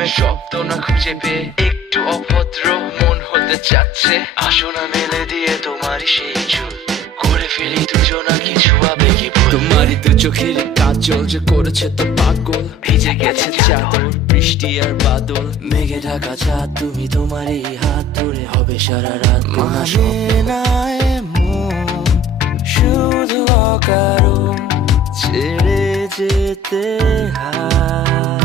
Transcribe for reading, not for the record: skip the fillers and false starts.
প্রেমের শব্দ না খুঁজে পেয়ে একটু অভদ্র মন হতে চাচ্ছে। আসো না মেলে দিয়ে তোমারই সেই চুল, করে ফেলি দুজনা কিছু আবেগী ভুল। তোমারই দু চোখের কাজল যে করেছে তো পাগল, ভিজে গেছে চাদর বৃষ্টি আর বাদল। মেঘে ঢাকা চাঁদ তুমি তোমারই হাত ধরে হবে সারা রাত। মানে না এমন শুধু অকারণ ছেড়ে যেতে হয়।